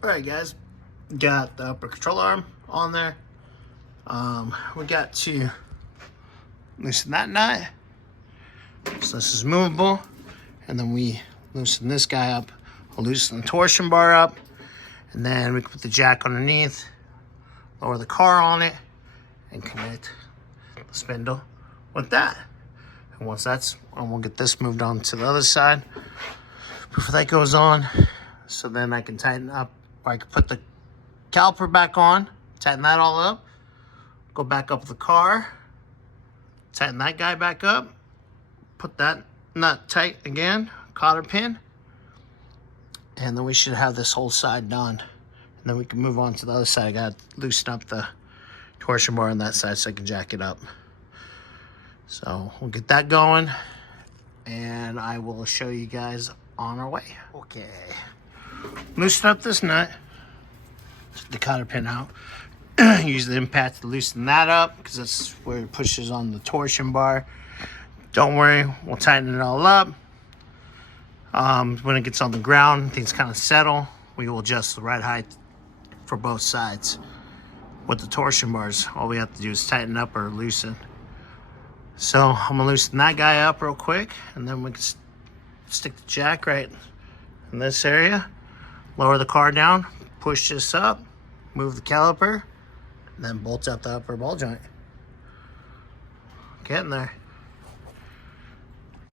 Alright guys, got the upper control arm on there. We got to loosen that nut, so this is movable, and then we loosen this guy up. We'll loosen the torsion bar up, and then we can put the jack underneath, lower the car on it, and connect the spindle with that. And once that's, and we'll get this moved on to the other side before that goes on. So then I can tighten up, or I can put the caliper back on, tighten that all up, go back up the car, tighten that guy back up, put that nut tight again, cotter pin, and then we should have this whole side done. And then we can move on to the other side. I gotta loosen up the torsion bar on that side so I can jack it up. So we'll get that going, and I will show you guys on our way. Okay, loosen up this nut, take the cotter pin out. Use the impact to loosen that up because that's where it pushes on the torsion bar. Don't worry, we'll tighten it all up. When it gets on the ground, things kind of settle. We will adjust the right height for both sides. With the torsion bars, all we have to do is tighten up or loosen. So I'm gonna loosen that guy up real quick, and then we can stick the jack right in this area, lower the car down, push this up, move the caliper, and then bolt up the upper ball joint. Getting there.